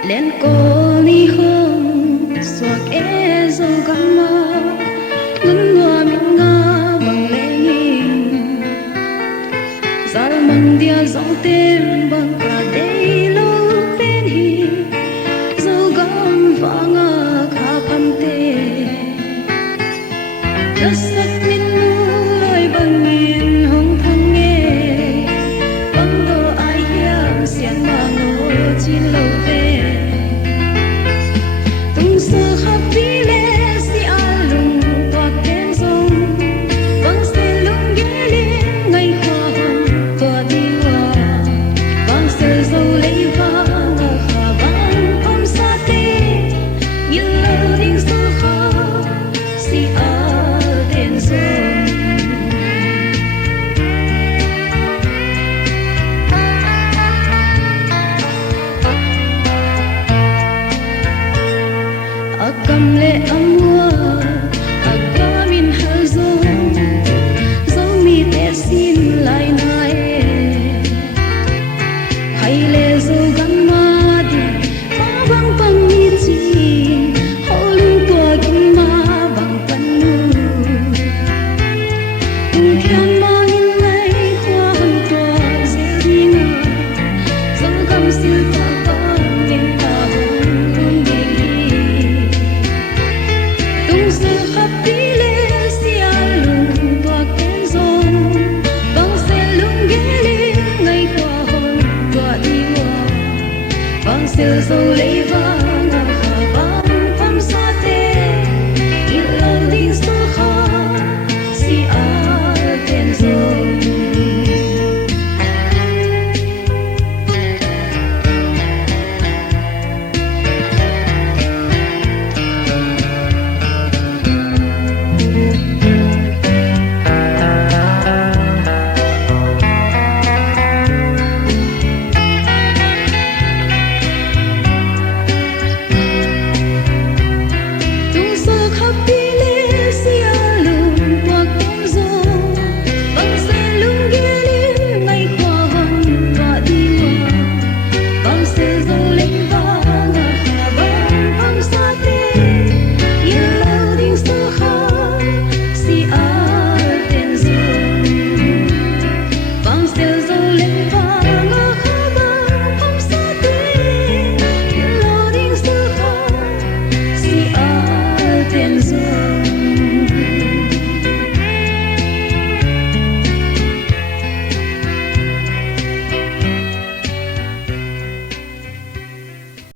Len ko ni hong swak e zo gama ngun wa min nga bang lengin zal man dia zong tem bang ka dei lo pen hi zo gam fa nga kha phan te rasak min mu loi bang min hong thang nghe bang do ai hiam sian ma ngo chin lo te cầm lệ âm hoa aga min hal zo mi te xin lại nai hay lệ zo gam ma đi ma bang pang mi chi ho lung tua kin ma bang pan nu tung thian ma in lai khoa hon tua ze ri na zo gam sil ta ta min ta hon lung đi Siêu dâu lấy vang